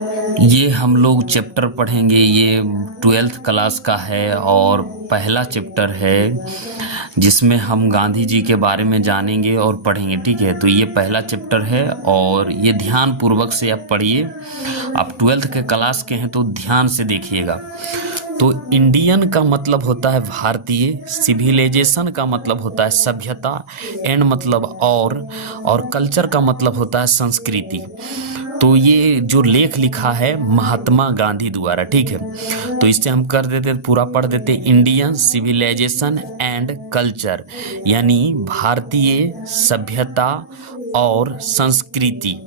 ये हम लोग चैप्टर पढ़ेंगे, ये 12th क्लास का है और पहला चैप्टर है जिसमें हम गांधी जी के बारे में जानेंगे और पढ़ेंगे। ठीक है, तो ये पहला चैप्टर है और ये ध्यान पूर्वक से आप पढ़िए। आप 12th के क्लास के हैं तो ध्यान से देखिएगा। तो इंडियन का मतलब होता है भारतीय, सिविलाइजेशन का मतलब होता है सभ्यता, एंड मतलब और कल्चर का मतलब होता है संस्कृति। तो ये जो लेख लिखा है महात्मा गांधी द्वारा, ठीक है। तो इससे हम कर देते, पूरा पढ़ देते, इंडियन सिविलाइजेशन एंड कल्चर, यानी भारतीय सभ्यता और संस्कृति।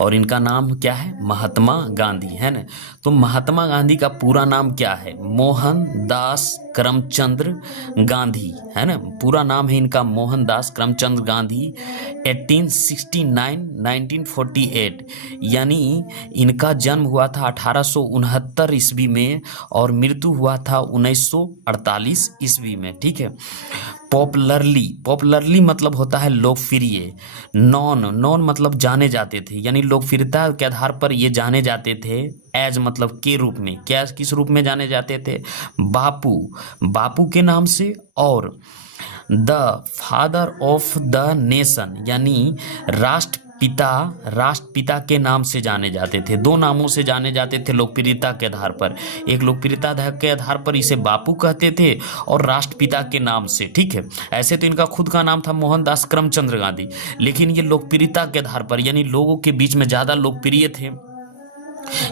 और इनका नाम क्या है? महात्मा गांधी, है ना। तो महात्मा गांधी का पूरा नाम क्या है? मोहनदास करमचंद्र गांधी, है ना। पूरा नाम है इनका मोहनदास करमचंद्र गांधी। 1869 1948, यानी इनका जन्म हुआ था 1869 ईस्वी में और मृत्यु हुआ था 1948 ईस्वी में। ठीक है। पॉपुलरली मतलब होता है लोकप्रिय। नॉन मतलब जाने जाते थे, यानी लोकप्रियता के आधार पर ये जाने जाते थे। एज मतलब के रूप में, क्या किस रूप में जाने जाते थे? बापू के नाम से। और the father of the nation, यानी राष्ट्रपिता के नाम से जाने जाते थे। दो नामों से जाने जाते थे लोकप्रियता के आधार पर। एक लोकप्रियता के आधार पर इसे बापू कहते थे और राष्ट्रपिता के नाम से। ठीक है। ऐसे तो इनका खुद का नाम था मोहनदास करमचंद्र गांधी, लेकिन ये लोकप्रियता के आधार पर, यानी लोगों के बीच में ज्यादा लोकप्रिय थे,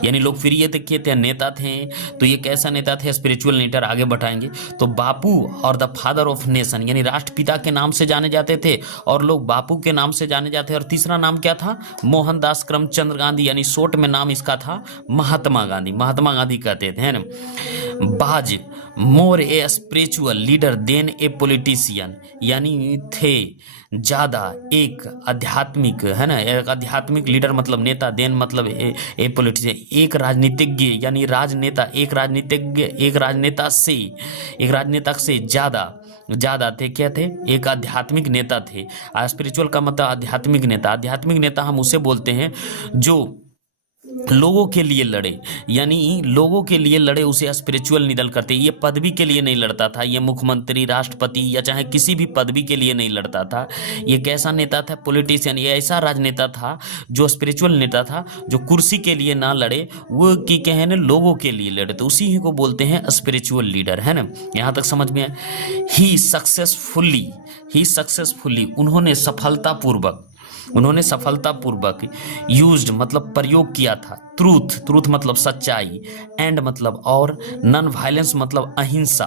यानी लोकप्रिय थे, नेता थे। तो ये कैसा नेता थे? स्पिरिचुअल लीडर, आगे बढ़ाएंगे। तो बापू और द फादर ऑफ नेशन, यानी राष्ट्रपिता के नाम से जाने जाते थे और लोग बापू के नाम से जाने जाते। और तीसरा नाम क्या था? मोहनदास करमचंद्र गांधी, यानी शॉर्ट में नाम इसका था महात्मा गांधी। महात्मा गांधी कहते थे, है ना। Was more a spiritual leader than a politician, यानी थे ज्यादा एक आध्यात्मिक, है ना, एक आध्यात्मिक लीडर मतलब नेता, देन मतलब ए पॉलिटिशियन, एक राजनीतिज्ञ, यानी राजनेता, एक राजनेता से ज्यादा थे। क्या थे? एक आध्यात्मिक नेता थे। स्पिरिचुअल का मतलब आध्यात्मिक नेता। आध्यात्मिक नेता हम उसे बोलते हैं जो लोगों के लिए लड़े, यानी लोगों के लिए लड़े, उसे स्पिरिचुअल लीडर करते। ये पदवी के लिए नहीं लड़ता था, ये मुख्यमंत्री, राष्ट्रपति या चाहे किसी भी पदवी के लिए नहीं लड़ता था। ये कैसा नेता था? पॉलिटिशियन। ये ऐसा राजनेता था जो स्पिरिचुअल नेता था, जो कुर्सी के लिए ना लड़े, वो की कहे ना लोगों के लिए लड़े। तो उसी को बोलते हैं स्पिरिचुअल लीडर, है ना। यहाँ तक समझ में आए? ही सक्सेसफुली, उन्होंने सफलतापूर्वक यूज्ड मतलब प्रयोग किया था। ट्रूथ मतलब सच्चाई, एंड मतलब और, नॉन वायलेंस मतलब अहिंसा।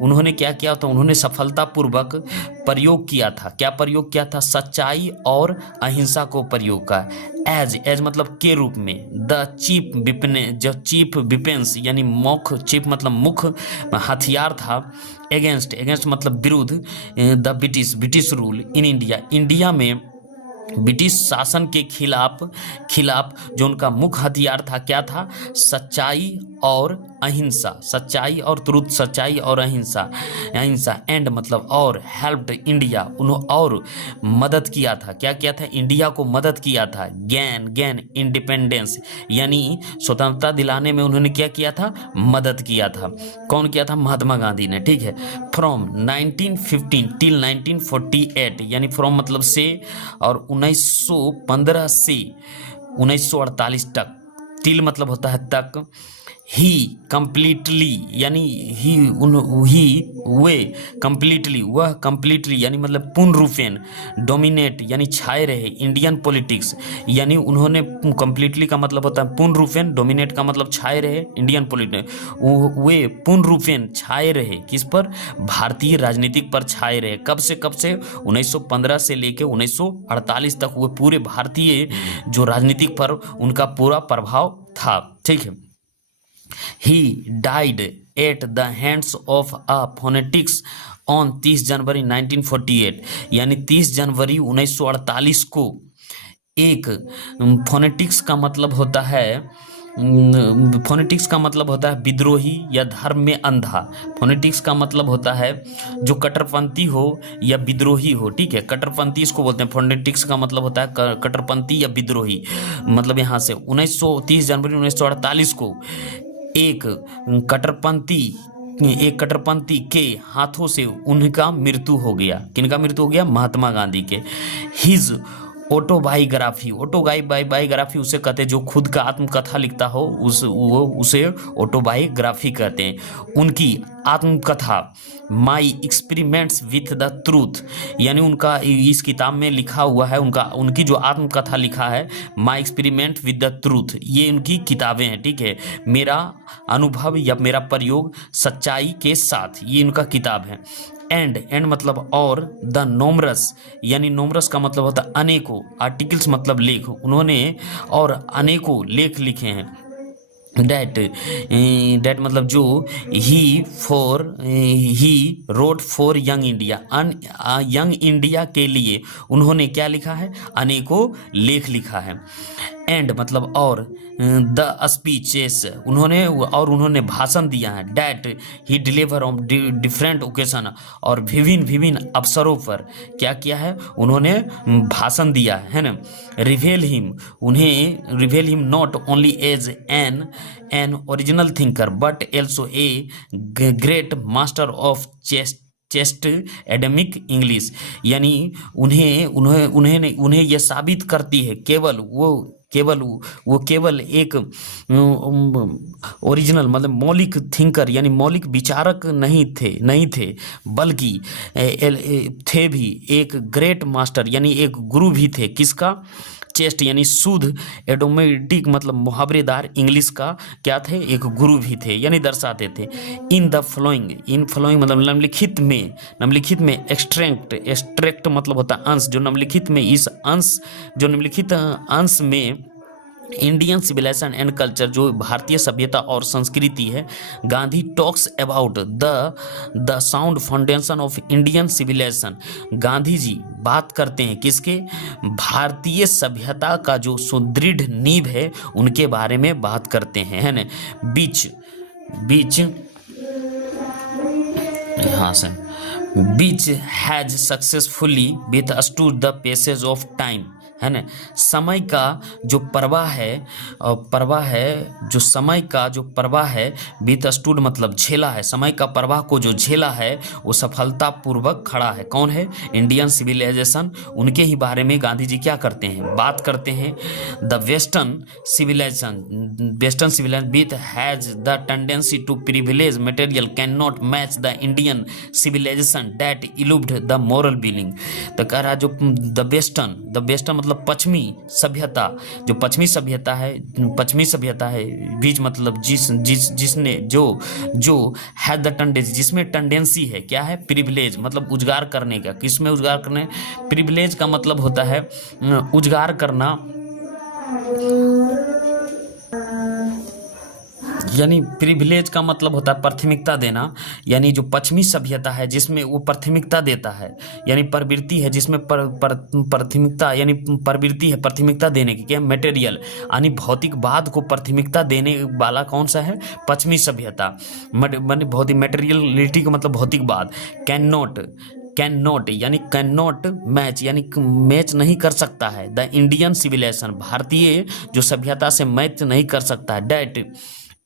उन्होंने क्या किया था? उन्होंने सफलतापूर्वक प्रयोग किया था। क्या प्रयोग किया था? सच्चाई और अहिंसा को प्रयोग का। एज मतलब के रूप में। द चीफ विपेंस, यानी चीफ मतलब मुख्य हथियार था। एगेंस्ट मतलब विरुद्ध, the British rule in India में ब्रिटिश शासन के खिलाफ जो उनका मुख्य हथियार था, क्या था? सच्चाई और अहिंसा, सच्चाई और ट्रुथ, सच्चाई और अहिंसा। एंड मतलब और, हेल्प्ड इंडिया, उन्होंने और मदद किया था। क्या किया था? इंडिया को मदद किया था। गैन इंडिपेंडेंस, यानी स्वतंत्रता दिलाने में उन्होंने क्या किया था? मदद किया था। कौन किया था? महात्मा गांधी ने। ठीक है। फ्रॉम 1915 टिल 1948, यानी फ्रॉम मतलब से, और 1915 से 1948 तक। टिल मतलब होता है तक। ही कंप्लीटली, यानी वह कंप्लीटली, यानी मतलब पूर्ण रूपेण, डोमिनेट यानी छाए रहे इंडियन पॉलिटिक्स, यानी उन्होंने कंप्लीटली का मतलब होता है पूर्ण रूपेण, डोमिनेट का मतलब छाए रहे इंडियन पॉलिटिक्स। वे पूर्ण रूपेण छाए रहे किस पर? भारतीय राजनीतिक पर छाए रहे। कब से 1915 से लेकर 1948 तक वो पूरे भारतीय जो राजनीतिक पर उनका पूरा प्रभाव था। ठीक है। He died at the hands of a phonetics on 30 जनवरी 1948, यानी 30 जनवरी 1948 को एक फोनेटिक्स का मतलब होता है फोनेटिक्स का मतलब होता है विद्रोही या धर्म में अंधा। फोनेटिक्स का मतलब होता है जो कट्टरपंथी हो या विद्रोही हो, ठीक है, कट्टरपंथी इसको बोलते हैं। फोनेटिक्स का मतलब होता है कट्टरपंथी या विद्रोही। मतलब यहाँ से 30 जनवरी 1948 को एक कट्टरपंथी के हाथों से उनका मृत्यु हो गया। किनका मृत्यु हो गया? महात्मा गांधी के। हिज ऑटोबायोग्राफी उसे कहते हैं जो खुद का आत्मकथा लिखता हो, उसे ऑटोबायोग्राफी कहते हैं। उनकी आत्मकथा my experiments with the truth, यानी उनका इस किताब में लिखा हुआ है, उनकी जो आत्मकथा लिखा है my experiment with the truth, ये उनकी किताबें हैं, ठीक है। मेरा अनुभव या मेरा प्रयोग सच्चाई के साथ, ये उनका किताब है। एंड मतलब और, द नोमरस, यानी नोमरस का मतलब होता है अनेकों, आर्टिकल्स मतलब लेख, उन्होंने और अनेकों लेख लिखे हैं। डैट मतलब जो he wrote for young India, young India के लिए उन्होंने क्या लिखा है? अनेकों लेख लिखा है। एंड मतलब और, द स्पीचेस, उन्होंने भाषण दिया है। That he deliver on different occasion, और विभिन्न अवसरों पर क्या किया है? उन्होंने भाषण दिया है ना। Reveal him not only as an original thinker but also a great master of chaste academic English, यानी उन्हें यह साबित करती है केवल एक ओरिजिनल मतलब मौलिक थिंकर यानी मौलिक विचारक नहीं थे बल्कि थे भी एक ग्रेट मास्टर यानी एक गुरु भी थे। किसका? चेस्ट यानी शुद्ध, एडोमेटिक मतलब मुहावरेदार इंग्लिश का क्या थे? एक गुरु भी थे, यानी दर्शाते थे। इन फ्लोइंग मतलब निम्नलिखित में एक्सट्रैक्ट मतलब होता है अंश, जो निम्नलिखित अंश में इंडियन सिविलाइजेशन एंड कल्चर, जो भारतीय सभ्यता और संस्कृति है। Gandhi talks about the sound foundation of Indian civilisation, Gandhi ji बात करते हैं किसके? भारतीय सभ्यता का जो सुदृढ़ नींव है उनके बारे में बात करते हैं, है ना। Which has successfully withstood the passage of time, है ना। समय का जो प्रवाह है विथस्टूड मतलब झेला है, समय का प्रवाह को जो झेला है वो सफलतापूर्वक खड़ा है। कौन है? Indian civilisation. उनके ही बारे में गांधी जी क्या करते हैं? बात करते हैं। The western civilisation with has the tendency to privilege material can not match the Indian civilisation that evolved the moral being. तो कह रहा जो द वेस्टर्न मतलब पश्चिमी सभ्यता, जो पश्चिमी सभ्यता है बीच मतलब जिसने जो है द टेंडेंसी, जिसमें टेंडेंसी है क्या है? प्रिविलेज मतलब उजगार करने का। किसमें उजगार करने? प्रिविलेज का मतलब होता है उजगार करना, यानी प्रिविलेज का मतलब होता है प्राथमिकता देना। यानी जो पश्चिमी सभ्यता है जिसमें वो प्राथमिकता देता है, यानी प्रवृत्ति है जिसमें प्राथमिकता यानी प्रवृत्ति है प्राथमिकता देने की, क्या? मटेरियल यानी भौतिकवाद को प्राथमिकता देने वाला कौन सा है? पश्चिमी सभ्यता। माने भौतिक मटेरियलिटी का मतलब भौतिकवाद। कैन नॉट मैच यानी मैच नहीं कर सकता है। द इंडियन सिविलाइजेशन भारतीय जो सभ्यता से मैच नहीं कर सकता है। That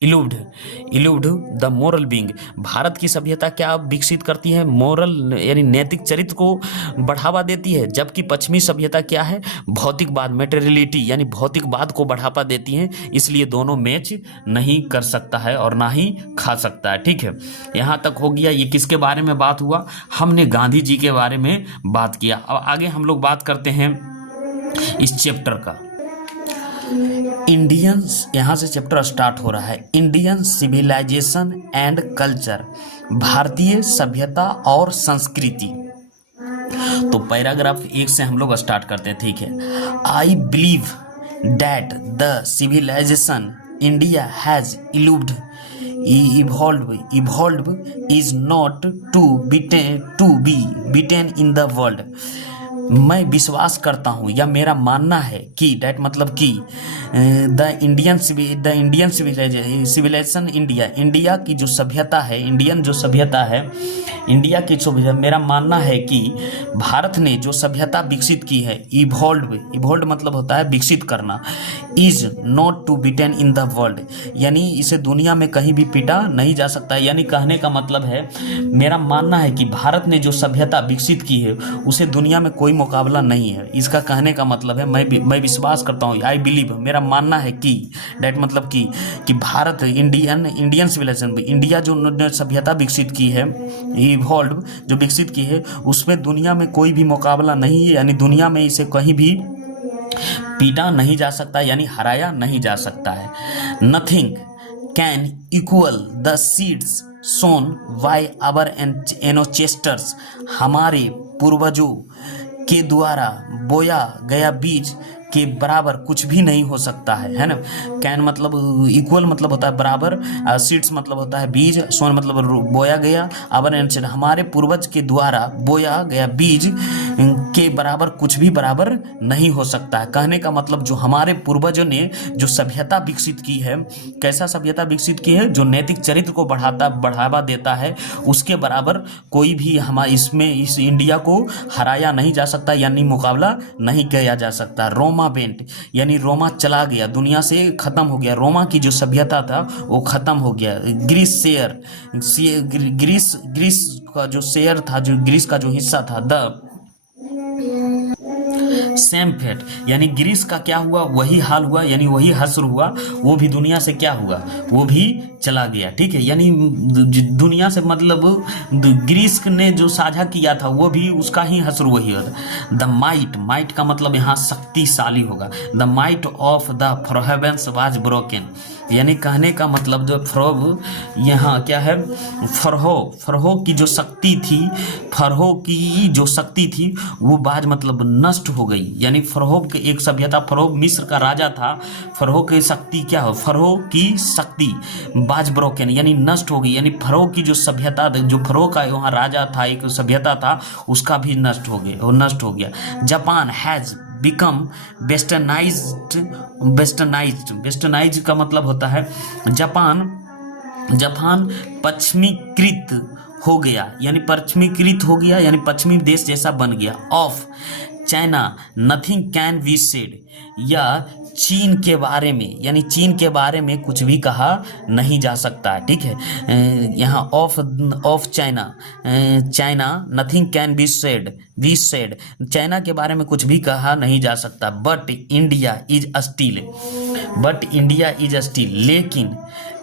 evolved the moral being Bharat की सभ्यता क्या विकसित करती है? मोरल यानी नैतिक चरित्र को बढ़ावा देती है, जबकि पश्चिमी सभ्यता क्या है? भौतिकवाद मटेरियलिटी यानी भौतिकवाद को बढ़ावा देती है। इसलिए दोनों मैच नहीं कर सकता है और ना ही खा सकता है। ठीक है, यहाँ तक हो गया। ये किसके बारे में बात हुआ? हमने गांधी जी के बारे में बात किया। अब आगे हम लोग बात करते हैं इस चैप्टर का। इंडियंस, यहाँ से चैप्टर स्टार्ट हो रहा है। इंडियन सिविलाइजेशन एंड कल्चर, भारतीय सभ्यता और संस्कृति। तो पैराग्राफ 1 से हम लोग स्टार्ट करते हैं। ठीक है। I believe that the civilisation India has evolved is not to be beaten in the world. मैं विश्वास करता हूँ या मेरा मानना है कि डेट मतलब कि द इंडियन सिविलाइजेशन इंडिया की जो सभ्यता है, इंडियन जो सभ्यता है, इंडिया की सभ्यता, मेरा मानना है कि भारत ने जो सभ्यता विकसित की है, इवॉल्व मतलब होता है विकसित करना, is not to beaten in the world, यानी इसे दुनिया में कहीं भी पीटा नहीं जा सकता। यानी कहने का मतलब है, मेरा मानना है कि भारत ने जो सभ्यता विकसित की है उसे दुनिया में कोई मुकाबला नहीं है। इसका कहने का मतलब है मैं विश्वास करता हूँ, आई बिलीव, मेरा मानना है कि डेट मतलब कि भारत इंडियन सिविलाइजेशन, इंडिया जो सभ्यता विकसित की है, इवॉल्व जो विकसित की है, उसमें दुनिया में कोई भी मुकाबला नहीं है, यानी दुनिया में इसे कहीं भी पीटा नहीं जा सकता, यानी हराया नहीं जा सकता है। Nothing can equal the seeds sown by our ancestors, हमारे पूर्वजों के द्वारा बोया गया बीज के बराबर कुछ भी नहीं हो सकता है ना। कैन मतलब इक्वल मतलब होता है बराबर, सीड्स मतलब होता है बीज, सोन मतलब बोया गया, आवर एंड हमारे पूर्वज के द्वारा बोया गया बीज के बराबर कुछ भी बराबर नहीं हो सकता है। कहने का मतलब जो हमारे पूर्वजों ने जो सभ्यता विकसित की है, कैसा सभ्यता विकसित की है, जो नैतिक चरित्र को बढ़ावा देता है, उसके बराबर कोई भी हमारे इस इंडिया को हराया नहीं जा सकता, यानी मुकाबला नहीं किया जा सकता। रोमा बेंट यानी रोमा चला गया, दुनिया से खत्म हो गया, रोमा की जो सभ्यता था वो खत्म हो गया। ग्रीस का जो शेयर था, जो ग्रीस का जो हिस्सा था, द सेम फेट, यानी ग्रीस का क्या हुआ, वही हाल हुआ, यानी वही हश्र हुआ, वो भी दुनिया से क्या हुआ, वो भी चला गया। ठीक है, यानी दुनिया से मतलब ग्रीस ने जो साझा किया था वो भी उसका ही हश्र वही होता। द माइट का मतलब यहाँ शक्तिशाली होगा। The might of the Pharaohs was broken, यानी कहने का मतलब जो फरोह यहाँ क्या है, फरोह की जो शक्ति थी, फरोह की जो शक्ति थी वो बाज मतलब नष्ट हो गई। यानी फरोह के एक सभ्यता, फरोह मिस्र का राजा था, फरोह की शक्ति क्या हो, फरोह की शक्ति बाज ब्रोकन यानी नष्ट हो गई, यानी फरोह की जो सभ्यता, जो फरोह का वहाँ राजा था, एक सभ्यता था, उसका भी नष्ट हो गया। जापान हैज़ बिकम वेस्टर्नाइज्ड का मतलब होता है जापान पश्चिमीकृत हो गया, यानी यानी पश्चिमी देश जैसा बन गया। Of China nothing can be said, या चीन के बारे में, यानी चीन के बारे में कुछ भी कहा नहीं जा सकता। ठीक है, यहाँ of China nothing can be said, China के बारे में कुछ भी कहा नहीं जा सकता। बट इंडिया इज स्टिल,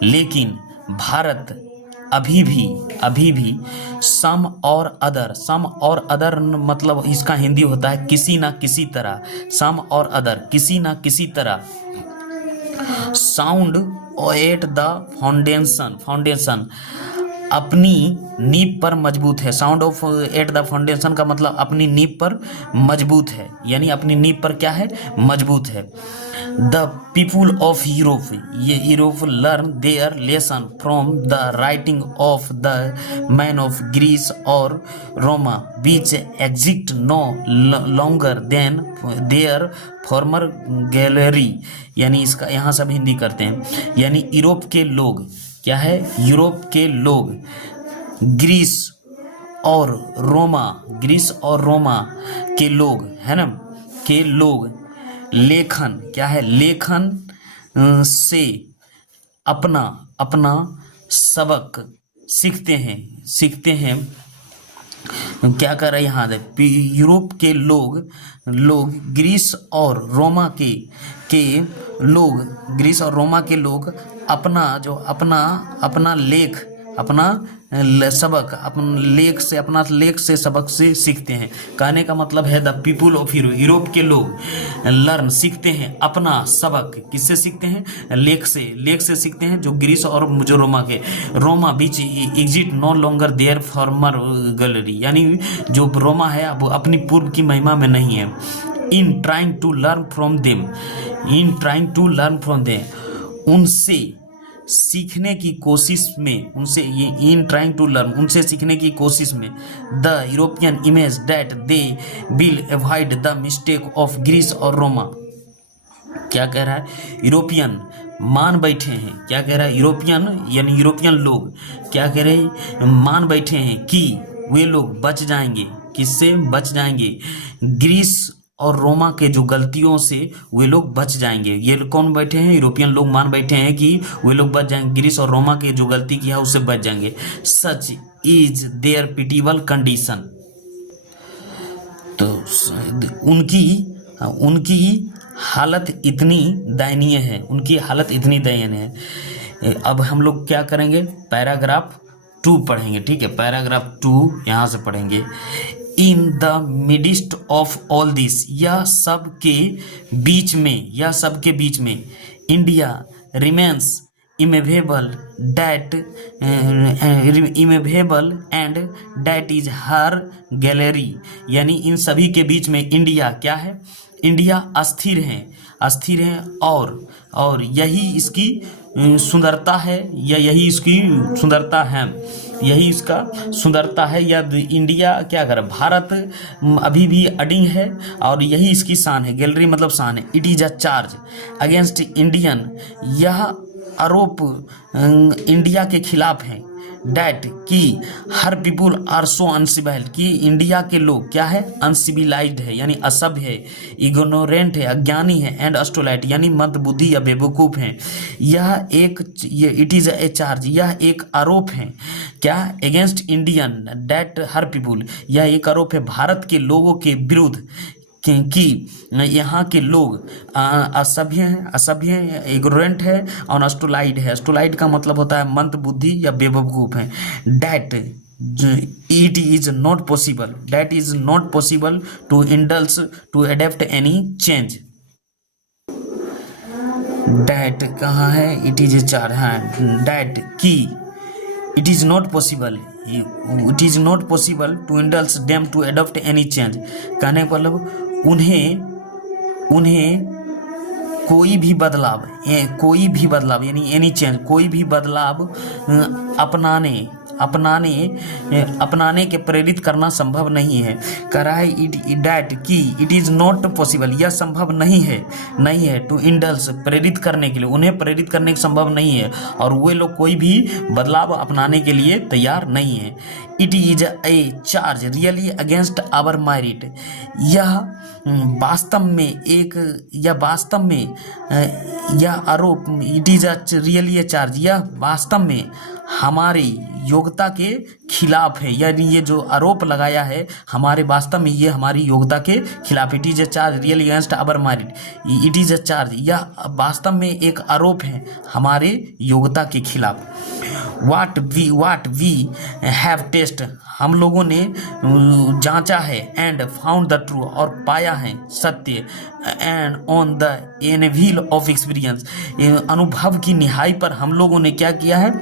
लेकिन भारत अभी भी सम और अदर मतलब इसका हिंदी होता है किसी ना किसी तरह, सम और अदर किसी ना किसी तरह, साउंड एट द फाउंडेशन अपनी नींव पर मजबूत है। Sound of at the foundation का मतलब अपनी नींव पर मजबूत है, यानी अपनी नींव पर क्या है, मजबूत है। The people of Europe learn their lesson from the writing of the man of Greece और Rome which exist no longer than their former glory, यानी इसका यहाँ सब हिंदी करते हैं, यानी यूरोप के लोग क्या है, यूरोप के लोग ग्रीस और रोमा के लोग है ना, के लोग लेखन क्या है, लेखन से अपना सबक सीखते हैं। क्या कर रहे हैं यहाँ पे, यूरोप के लोग ग्रीस और रोमा के लोग अपना लेख से सबक से सीखते हैं। कहने का मतलब है द पीपुल ऑफ यूरोप के लोग लर्न सीखते हैं अपना सबक, किससे सीखते हैं, लेख से सीखते हैं, जो ग्रीस और जो Rome which exit no longer their former glory, यानी जो रोमा है अब अपनी पूर्व की महिमा में नहीं है। In trying to learn from them, उनसे सीखने की कोशिश में, उनसे ये इन ट्राइंग टू लर्न, उनसे सीखने की कोशिश में, the European image that they will avoid the mistake of Greece और रोमा। क्या कह रहा है, यूरोपियन मान बैठे हैं, क्या कह रहा है, यूरोपियन यानी यूरोपियन लोग क्या कह रहे हैं, मान बैठे हैं कि वे लोग बच जाएंगे, किससे बच जाएंगे, ग्रीस और रोमा के जो गलतियों से वे लोग बच जाएंगे। ये कौन बैठे हैं, यूरोपियन लोग मान बैठे हैं कि वे लोग बच जाएंगे, ग्रीस और रोमा के जो गलती किया उससे बच जाएंगे। Such is their pitiable condition. तो उनकी उनकी हालत इतनी दयनीय है, उनकी हालत इतनी दयनीय है। अब हम लोग क्या करेंगे, पैराग्राफ 2 पढ़ेंगे, ठीक है, पैराग्राफ 2 यहाँ से पढ़ेंगे। In the midst of all this, यह सब के बीच में, यह सब के बीच में, India remains immovable that immovable and that is her glory, यानी इन सभी के बीच में इंडिया क्या है, इंडिया अस्थिर है, अस्थिर है, और यही इसकी सुंदरता है, या यही इसकी सुंदरता है, यही इसका सुंदरता है। या इंडिया क्या कर, भारत अभी भी अडिंग है और यही इसकी शान है, गैलरी मतलब शान है। It is a charge against Indian, यह आरोप इंडिया के खिलाफ है। डैट कि हर पीपुल आर सो अनसिविल, कि इंडिया के लोग क्या है, अनसिविलाइज्ड है यानी असभ्य है, इग्नोरेंट है अज्ञानी है, एंड अस्टोलाइट यानी मंदबुद्धि या बेवकूफ़ है। यह एक इट इज़ ए चार्ज, यह एक आरोप है क्या, against Indian that her people, यह एक आरोप है भारत के लोगों के विरुद्ध कि यहाँ के लोग असभ्य हैं, इग्नोरेंट है और अस्टोलाइड है। अस्टोलाइड का मतलब होता है मंद बुद्धि या बेवकूफ़ है। That it is not possible, that is not possible to indulge to adept any change. That कहाँ है, इट इज़ ए चार, हाँ, डैट की it is not possible, it is not possible to indulge them to adopt any change. कहने का मतलब उन्हें कोई भी बदलाव यानी एनी चेंज, कोई भी बदलाव अपनाने के प्रेरित करना संभव नहीं है। कह रहा है डैट कि इट इज़ नॉट पॉसिबल, यह संभव नहीं है टू इंडल्स प्रेरित करने के लिए, उन्हें प्रेरित करने के संभव नहीं है, और वे लोग कोई भी बदलाव अपनाने के लिए तैयार नहीं है। It is a charge really against our merit, यह वास्तव में यह आरोप, it is really a charge, यह वास्तव में हमारी योग्यता के खिलाफ है, यानी ये जो आरोप लगाया है हमारे, वास्तव में ये हमारी योग्यता के खिलाफ। It is a charge really against our merit, it is a charge, यह वास्तव में एक आरोप है हमारे योग्यता के खिलाफ। वाट वी हैव टेस्ट, हम लोगों ने जांचा है, एंड फाउंड द ट्रू, और पाया है सत्य, and on the anvil of experience, अनुभव की निहाई पर हम लोगों ने क्या किया है,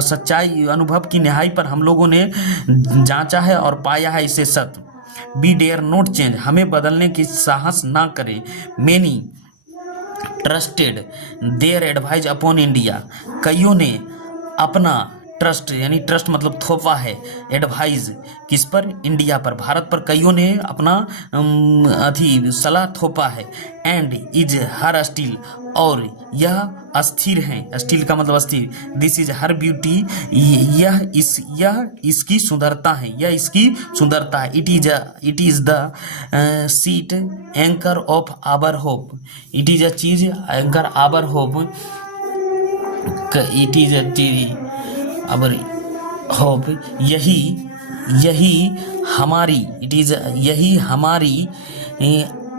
सच्चाई, अनुभव की निहाई पर हम लोगों ने जांचा है और पाया है इसे सत्य। बी डेयर नोट चेंज, हमें बदलने की साहस ना करें। Many trusted their advice upon India, कईयों ने अपना ट्रस्ट, यानी ट्रस्ट मतलब थोपा है, एडवाइज किस पर, इंडिया पर, भारत पर कईयों ने अपना सलाह थोपा है। एंड इज हर स्टील, और यह अस्थिर है, स्टील का मतलब अस्थिर। दिस इज हर ब्यूटी, यह इसकी सुंदरता है, यह इसकी सुंदरता है। It is the sheet anchor of our hope, it is a sheet anchor our hope, it is our hope, यही हमारी, इट इज यही हमारी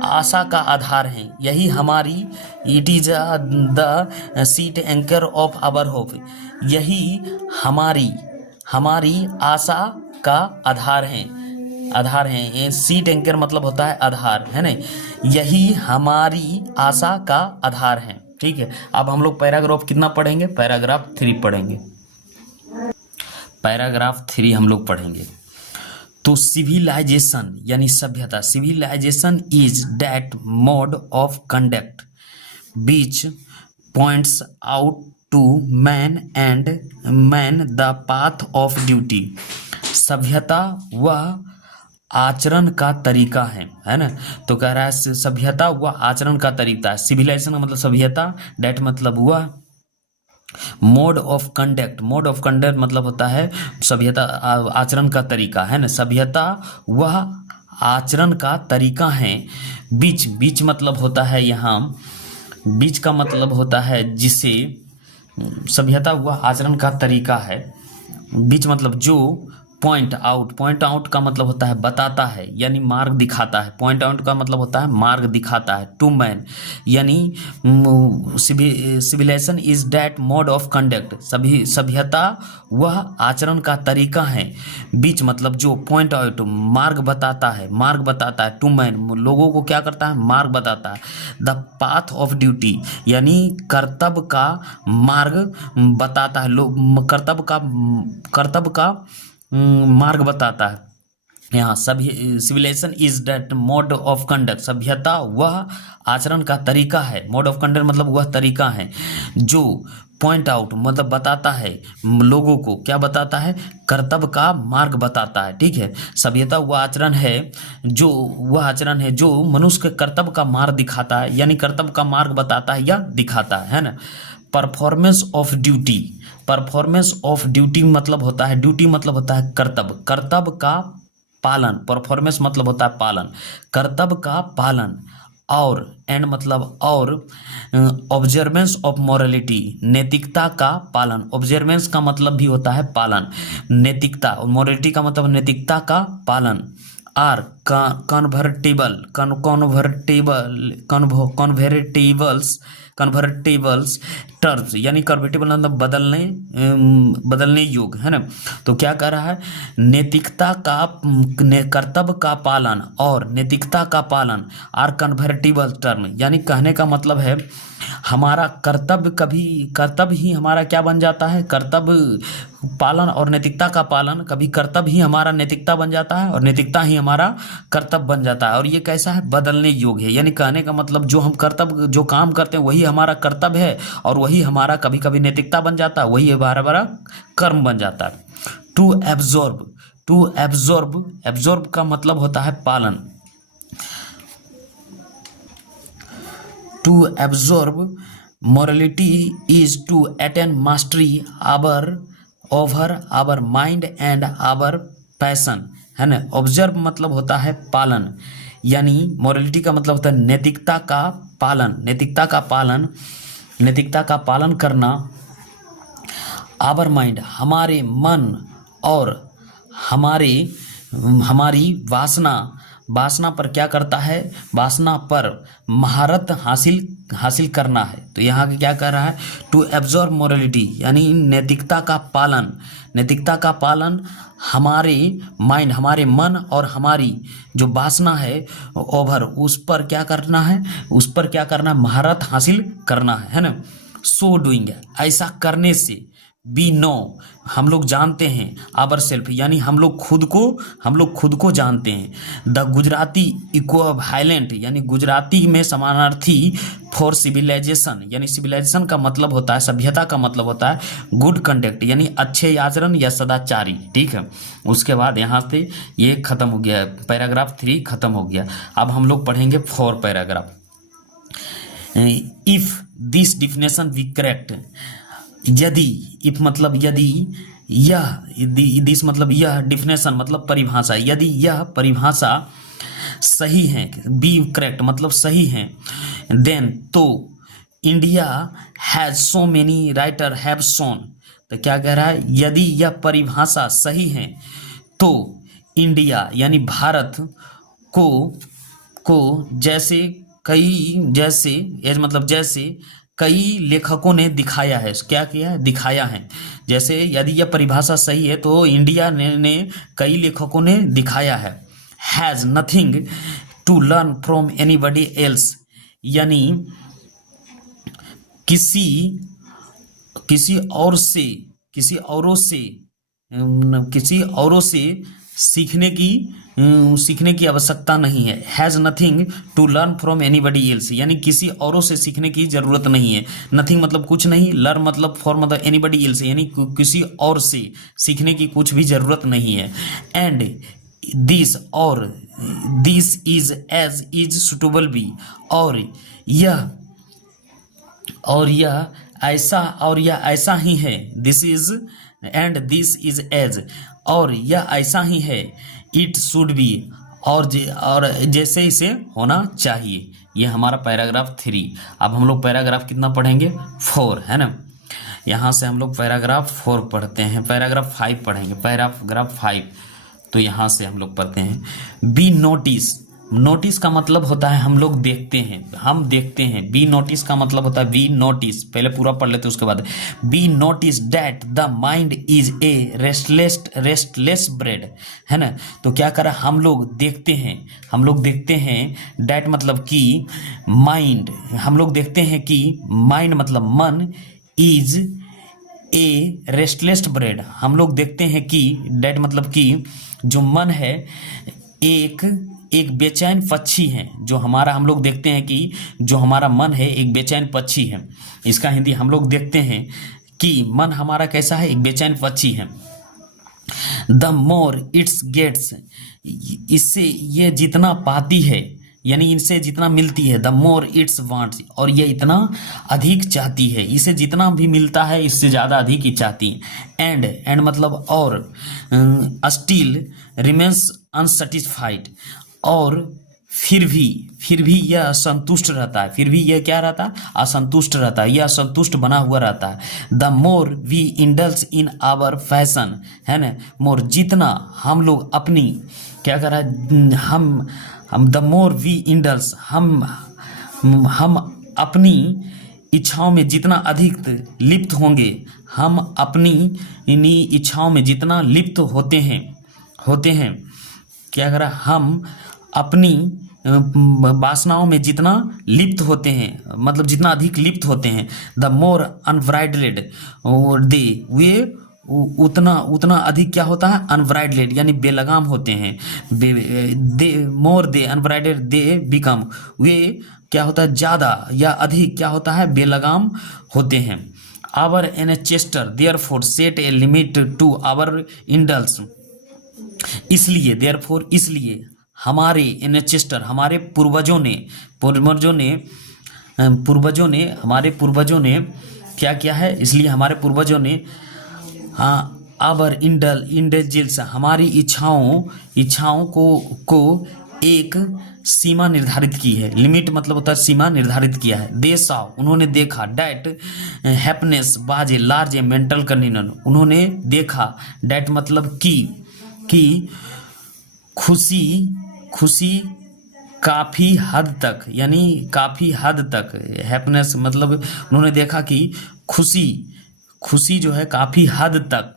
आशा का आधार है, यही हमारी, it is the sheet anchor of our hope, यही हमारी आशा का आधार है। ये सीट एंकर मतलब होता है आधार, है ना, यही हमारी आशा का आधार है। ठीक है, अब हम लोग पैराग्राफ कितना पढ़ेंगे, पैराग्राफ 3 पढ़ेंगे, पैराग्राफ 3 हम लोग पढ़ेंगे। तो सिविलाइजेशन यानी सभ्यता, civilization is that mode of conduct which points out to man and man the path of duty. सभ्यता वह आचरण का तरीका है ना। तो कह रहा है सभ्यता वह आचरण का तरीका है। सिविलाइजेशन का मतलब सभ्यता, डेट मतलब हुआ mode of conduct. Mode of conduct मतलब होता है सभ्यता आचरण का तरीका है ना। सभ्यता वह आचरण का तरीका है। बीच, बीच मतलब होता है यहाँ, बीच का मतलब होता है जिसे, सभ्यता वह आचरण का तरीका है। बीच मतलब जो, पॉइंट आउट, पॉइंट आउट का मतलब होता है बताता है यानी मार्ग दिखाता है। पॉइंट आउट का मतलब होता है मार्ग दिखाता है। टू मैन यानी civilization is that mode of conduct. सभी सभ्यता वह आचरण का तरीका है। बीच मतलब जो, पॉइंट आउट मार्ग बताता है, मार्ग बताता है। टू मैन लोगों को क्या करता है, मार्ग बताता है। द पाथ ऑफ ड्यूटी यानी कर्तव्य का मार्ग बताता है। लोग कर्तव्य का मार्ग बताता है। यहाँ सभी civilization is that mode of conduct. सभ्यता वह आचरण का तरीका है। मोड ऑफ कंडक्ट मतलब वह तरीका है जो पॉइंट आउट मतलब बताता है लोगों को, क्या बताता है, कर्तव्य का मार्ग बताता है। ठीक है, सभ्यता वह आचरण है जो, वह आचरण है जो मनुष्य के कर्तव्य का मार्ग दिखाता है यानी कर्तव्य का मार्ग बताता है या दिखाता है ना। Performance of duty. Performance of duty मतलब होता है, ड्यूटी मतलब होता है कर्तव्य, कर्तव्य का पालन। परफॉर्मेंस मतलब होता है पालन, कर्तव्य का पालन। और एंड मतलब और, ऑब्जर्वेंस ऑफ मॉरलिटी नैतिकता का पालन। ऑब्जर्वेंस का मतलब भी होता है पालन, नैतिकता, और मॉरलिटी का मतलब नैतिकता का पालन। आर कन्वर्टिबल कन्वर्टिबल्स टर्म्स यानी कन्वर्टिबल मतलब बदलने योग्य है ना। तो क्या कह रहा है, नैतिकता का कर्तव्य का पालन और नैतिकता का पालन आर कन्वर्टिबल टर्म यानी कहने का मतलब है हमारा कर्तव्य ही हमारा क्या बन जाता है, कर्तव्य पालन और नैतिकता का पालन, कभी कर्तव्य ही हमारा नैतिकता बन जाता है और नैतिकता ही हमारा कर्तव्य बन जाता है। और ये कैसा है, बदलने योग्य है। यानी कहने का मतलब जो हम कर्तव्य, जो काम करते हैं वही हमारा कर्तव्य है और वही हमारा कभी कभी नैतिकता बन जाता है, वही हमारा कर्म बन जाता है। टू एब्जॉर्ब का मतलब होता है पालन। To absorb morality is to attain mastery over our mind and our passion, है ना। ऑब्जर्व मतलब होता है पालन, यानी मोरालिटी का मतलब होता है नैतिकता का पालन, नैतिकता का पालन करना। आवर माइंड हमारे मन और हमारी वासना पर क्या करता है, वासना पर महारत हासिल करना है। तो यहाँ क्या कह रहा है, टू एब्जॉर्ब मोरालिटी यानी नैतिकता का पालन हमारे माइंड, हमारे मन और हमारी जो वासना है ओवर, उस पर क्या करना है, महारत हासिल करना है ना। सो डूइंग ऐसा करने से, बी नो हम लोग जानते हैं, आवर सेल्फ यानी हम लोग खुद को जानते हैं। द गुजराती इक्विवेलेंट यानी गुजराती में समानार्थी फॉर सिविलाइजेशन, यानी सिविलाइजेशन का मतलब होता है, सभ्यता का मतलब होता है गुड कंडक्ट यानी अच्छे आचरण या सदाचारी। ठीक है, उसके बाद यहाँ से ये खत्म हो गया, पैराग्राफ 3 खत्म हो गया। अब हम लोग पढ़ेंगे 4 paragraph. If this definition we correct, यदि, इफ मतलब यदि, यह, दिस मतलब यह, डिफिनेशन मतलब परिभाषा, यदि यह परिभाषा सही है, बी करेक्ट मतलब सही है, देन तो India has so many writer have shown. तो क्या कह रहा है, यदि यह परिभाषा सही है तो इंडिया यानी भारत को जैसे कई लेखकों ने दिखाया है, क्या किया है, दिखाया है। जैसे यदि यह परिभाषा सही है तो इंडिया ने कई लेखकों ने दिखाया है। Has nothing to learn from anybody else यानी किसी औरों से सीखने की आवश्यकता नहीं है। Has nothing to learn from anybody else, यानी किसी औरों से सीखने की जरूरत नहीं है। नथिंग मतलब कुछ नहीं, लर्न मतलब फॉर मतलब एनीबडी एल्स, यानी किसी और से सीखने की कुछ भी जरूरत नहीं है। एंड दिस और this is as is suitable be, और यह ऐसा ही है। This is and this is as, और यह ऐसा ही है। इट शुड बी, और जैसे इसे होना चाहिए। ये हमारा पैराग्राफ 3। अब हम लोग पैराग्राफ कितना पढ़ेंगे? 4, है ना। यहाँ से हम लोग पैराग्राफ 4 पढ़ते हैं, पैराग्राफ 5 पढ़ेंगे। पैराग्राफ 5 तो यहाँ से हम लोग पढ़ते हैं। बी नोटिस, नोटिस का मतलब होता है हम लोग देखते हैं, हम देखते हैं। बी नोटिस का मतलब होता है वी नोटिस, पहले पूरा पढ़ लेते उसके बाद। Be notice that the mind is a restless bird, है ना। तो क्या करा, हम लोग देखते हैं डैट मतलब कि माइंड, हम लोग देखते हैं कि माइंड मतलब मन, इज ए रेस्टलेस ब्रेड, हम लोग देखते हैं कि डैट मतलब कि जो मन है एक बेचैन पक्षी है। जो हमारा, हम लोग देखते हैं कि जो हमारा मन है एक बेचैन पक्षी है। इसका हिंदी हम लोग देखते हैं कि मन हमारा कैसा है, एक बेचैन पक्षी है। द मोर इट्स गेट्स, इससे ये जितना पाती है, यानी इनसे जितना मिलती है। द मोर इट्स वांट्स, और ये इतना अधिक चाहती है, इसे जितना भी मिलता है इससे ज़्यादा अधिक ही चाहती है। एंड मतलब और, स्टिल रिमेन्स अनसेटिस्फाइड, और फिर भी यह असंतुष्ट रहता है। फिर भी यह क्या रहता है? असंतुष्ट रहता है, यह असंतुष्ट बना हुआ रहता है। The more we indulge in our passion, है ना। मोर जितना हम लोग अपनी क्या कर रहा, हम द मोर वी इंडल्स, हम अपनी इच्छाओं में जितना अधिक लिप्त होंगे, हम अपनी इन्हीं इच्छाओं में जितना लिप्त होते हैं क्या करा, हम अपनी वासनाओं में जितना लिप्त होते हैं, मतलब जितना अधिक लिप्त होते हैं। द मोर अनब्राइडलेड दे, वे उतना अधिक क्या होता है? अनब्राइडलेड, यानी बेलगाम होते हैं। दे मोर दे अनब्राइडलेड दे बिकम, वे क्या होता है? ज़्यादा या अधिक क्या होता है? बेलगाम होते हैं। Our ancestor therefore set a limit to our indulgence, इसलिए देयरफॉर, इसलिए हमारे एनेचेस्टर, हमारे पूर्वजों ने क्या किया है? इसलिए हमारे पूर्वजों ने आवर इंडल्जेंस, हमारी इच्छाओं को एक सीमा निर्धारित की है। लिमिट मतलब होता है सीमा निर्धारित किया है। दे सॉ, उन्होंने देखा। That happiness was a large A mental condition, उन्होंने देखा। डैट मतलब कि खुशी काफ़ी हद तक, यानी काफ़ी हद तक। हैप्पीनेस मतलब उन्होंने देखा कि खुशी जो है काफ़ी हद तक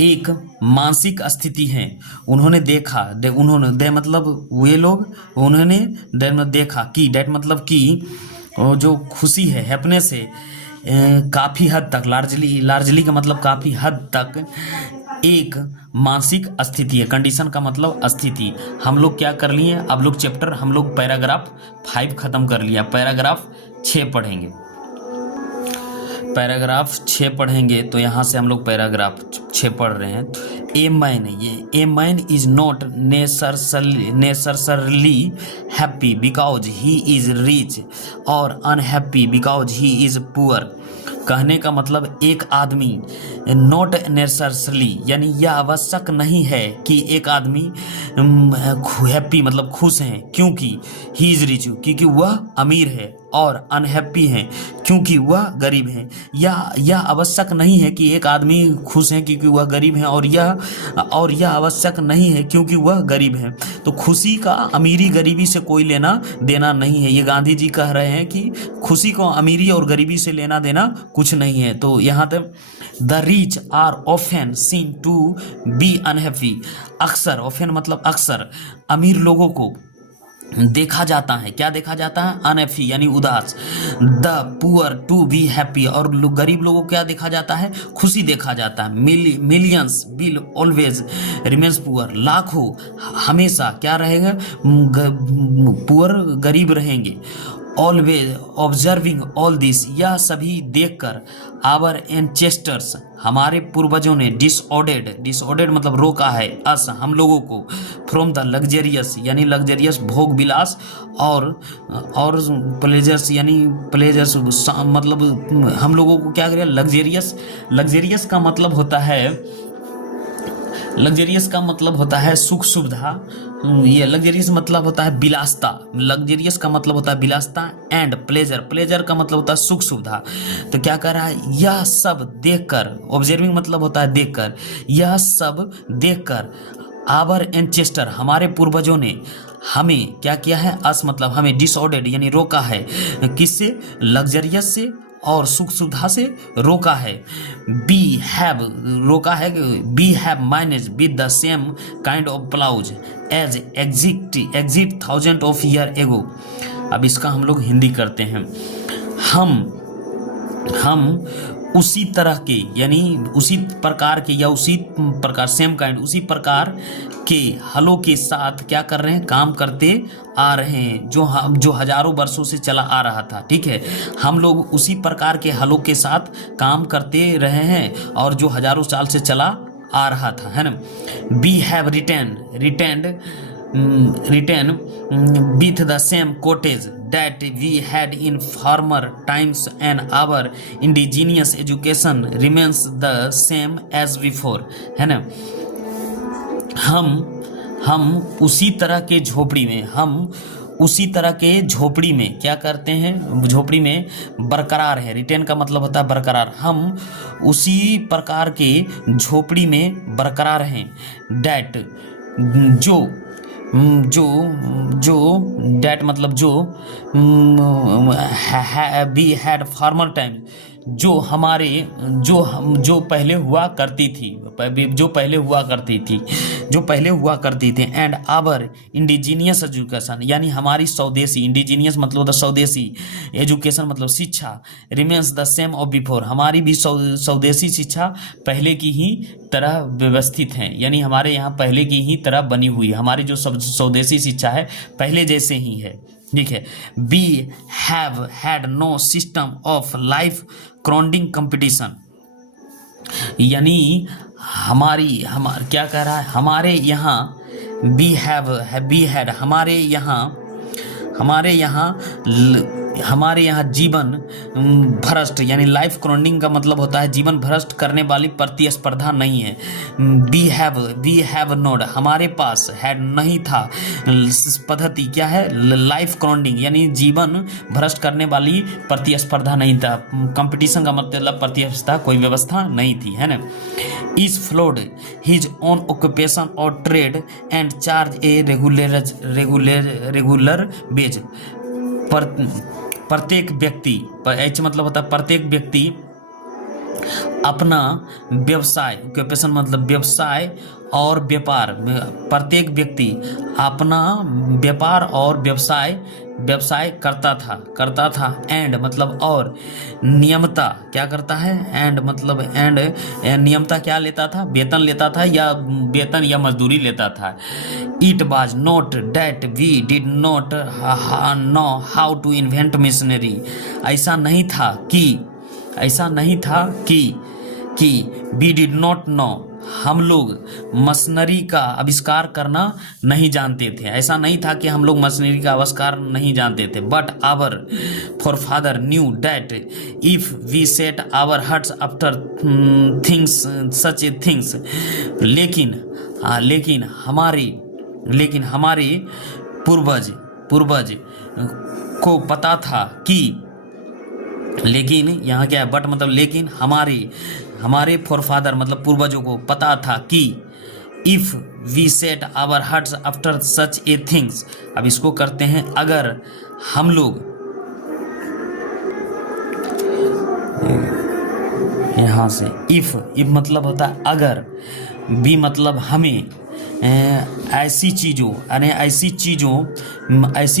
एक मानसिक स्थिति है। उन्होंने देखा, दे मतलब वे लोग, उन्होंने देखा कि, डैट मतलब कि जो खुशी है, हैप्पीनेस है, काफ़ी हद तक, लार्जली का मतलब काफ़ी हद तक एक मानसिक स्थिति है। कंडीशन का मतलब स्थिति। हम लोग क्या कर लिए? अब लोग चैप्टर, हम लोग पैराग्राफ 5 खत्म कर लिया। पैराग्राफ 6 पढ़ेंगे। पैराग्राफ 6 पढ़ेंगे तो यहाँ से हम लोग पैराग्राफ 6 पढ़ रहे हैं। A man is not necessarily happy because he is rich और unhappy because he is poor. कहने का मतलब एक आदमी नॉट नेसेसरली, यानी यह आवश्यक नहीं है कि एक आदमी हैप्पी मतलब खुश हैं क्योंकि ही इज रिच, क्योंकि वह अमीर है, और अनहैप्पी हैं क्योंकि वह गरीब है। यह आवश्यक नहीं है कि एक आदमी खुश है क्योंकि वह गरीब है, और यह आवश्यक नहीं है क्योंकि वह गरीब है। तो खुशी का अमीरी गरीबी से कोई लेना देना नहीं है। ये गांधी जी कह रहे हैं कि खुशी को अमीरी और गरीबी से लेना देना कुछ नहीं है। तो यहाँ तक the rich are often seen to be unhappy, अक्सर, ऑफन मतलब अक्सर, अमीर लोगों को देखा जाता है। क्या देखा जाता है? अनहैप्पी यानी उदास। The poor to be happy, और गरीब लोगों को क्या देखा जाता है? खुशी देखा जाता है। Millions will always remains poor, लाखों हमेशा क्या रहेगा? पुअर गरीब रहेंगे। ऑलवेज ऑब्जर्विंग ऑल दिस, यह सभी देखकर आवर एंचेस्टर्स, हमारे पूर्वजों ने डिसऑर्डेड मतलब रोका है, अस हम लोगों को, फ्रॉम द लग्जरियस यानी लग्जरियस भोग विलास, और प्लेजर्स यानी प्लेजर्स मतलब हम लोगों को क्या करें? लग्जरियस का मतलब होता है, लग्जरियस का मतलब होता है सुख सुविधा। ये लग्जरियस मतलब होता है विलासता, लग्जरियस का मतलब होता है विलासता। एंड प्लेजर का मतलब होता है सुख सुविधा। तो क्या कर रहा है? यह सब देखकर, ऑब्जर्विंग मतलब होता है देखकर, यह सब देखकर आवर एंचेस्टर, हमारे पूर्वजों ने हमें क्या किया है? अस मतलब हमें डिसऑर्डर्ड यानी रोका है। किससे? लग्जरियस से और सुख सुविधा से रोका है। बी हैव रोका है, we have manage with the same kind of ploughs as exit thousand of year ago. अब इसका हम लोग हिंदी करते हैं। हम उसी तरह के यानी उसी प्रकार के या उसी प्रकार सेम काइंड उसी प्रकार के हलों के साथ क्या कर रहे हैं? काम करते आ रहे हैं, जो हजारों वर्षों से चला आ रहा था। ठीक है, हम लोग उसी प्रकार के हलों के साथ काम करते रहे हैं और जो हजारों साल से चला आ रहा था, है ना। We have return with the same cottage that we had in former times, and our indigenous education remains the same as before, है ना। हम उसी तरह के झोपड़ी में क्या करते हैं? झोपड़ी में बरकरार है। रिटेन का मतलब होता है बरकरार। हम उसी प्रकार के झोपड़ी में बरकरार हैं। डैट डैट मतलब बी हैड फार्मर टाइम, जो पहले हुआ करती थी एंड आवर इंडिजीनियस एजुकेशन यानी हमारी स्वदेशी, इंडिजीनियस मतलब होता स्वदेशी, एजुकेशन मतलब शिक्षा, remains the same of before, हमारी भी स्वदेशी शिक्षा पहले की ही तरह व्यवस्थित है, यानी हमारे यहाँ पहले की ही तरह बनी हुई है। हमारी जो स्वदेशी शिक्षा है पहले जैसे ही है। ठीक है। We have had no system of life crowding competition, यानी क्या कह रहा है? हमारे यहाँ हमारे यहाँ जीवन भ्रष्ट यानी लाइफ क्राउडिंग का मतलब होता है जीवन भ्रष्ट करने वाली प्रतिस्पर्धा नहीं है। वी हैव नोट, हमारे पास हैड नहीं था पद्धति, क्या है? लाइफ क्राउडिंग यानी जीवन भ्रष्ट करने वाली प्रतिस्पर्धा नहीं था। कंपटीशन का मतलब प्रतिस्पर्धा, कोई व्यवस्था नहीं थी, है ना। Each followed his own occupation और trade and charge a regular wage, प्रत्येक व्यक्ति, एच मतलब होता है प्रत्येक व्यक्ति अपना व्यवसाय, ऑक्यूपेशन मतलब व्यवसाय और व्यापार, प्रत्येक व्यक्ति अपना व्यापार और व्यवसाय करता था। एंड मतलब और, नियमता क्या करता है? एंड मतलब नियमता क्या लेता था? वेतन लेता था या मजदूरी लेता था। It was not that we did not know how to invent machinery, ऐसा नहीं था कि वी डिड नॉट नो, हम लोग मशीनरी का आविष्कार करना नहीं जानते थे। ऐसा नहीं था कि हम लोग मशीनरी का आविष्कार नहीं जानते थे। But our forefather knew that if we set our hearts after things such a things, लेकिन हमारे पूर्वज को पता था कि, लेकिन यहाँ क्या है? बट मतलब लेकिन हमारे फोरफादर मतलब पूर्वजों को पता था कि if we set our hearts after such a things. अब इसको करते हैं, अगर हम लोग यहाँ से इफ मतलब होता है अगर, बी मतलब हमें, ऐसी चीज़ों यानी ऐसी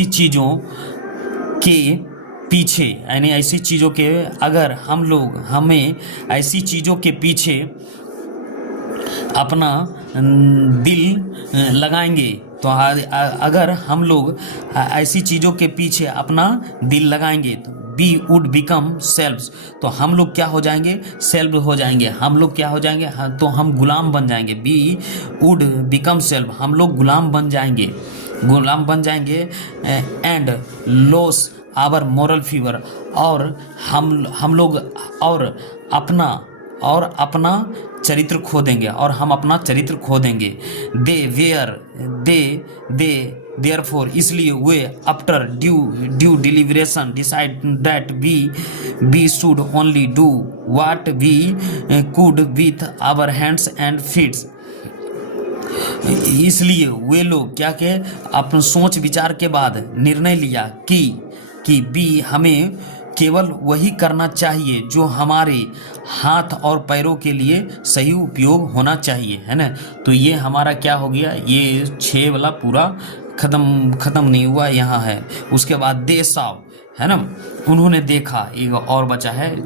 चीज़ों के पीछे यानी ऐसी चीज़ों के अगर हमें ऐसी चीज़ों के पीछे अपना दिल लगाएंगे तो अगर हम लोग ऐसी चीज़ों के पीछे अपना दिल लगाएंगे तो बी वुड बिकम सेल्व्स, तो हम लोग क्या हो जाएंगे, सेल्व हो जाएंगे, हम लोग क्या हो जाएंगे, तो हम गुलाम बन जाएंगे। बी वुड बिकम सेल्व, हम लोग गुलाम बन जाएंगे and loss our moral fibre, और हम लोग अपना चरित्र खो देंगे, और हम अपना चरित्र खो देंगे। देयरफॉर इसलिए वे after due deliberation decide that we should only do what we could with our hands and feets. इसलिए वे लोग क्या के अपन सोच विचार के बाद निर्णय लिया कि भी हमें केवल वही करना चाहिए जो हमारे हाथ और पैरों के लिए सही उपयोग होना चाहिए, है ना। तो ये हमारा क्या हो गया, ये 6 वाला पूरा खत्म नहीं हुआ, यहाँ है। उसके बाद दे साव, है ना, उन्होंने देखा, एक और बचा है,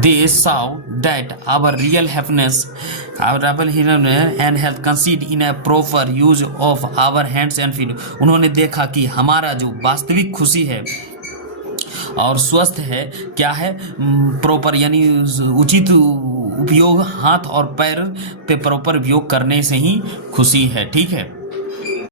they saw that our real happiness and health consist in a proper use of our hands and feet. उन्होंने देखा कि हमारा जो वास्तविक खुशी है और स्वस्थ है क्या है, प्रॉपर यानी उचित उपयोग, हाथ और पैर पे प्रॉपर उपयोग करने से ही खुशी है, ठीक है।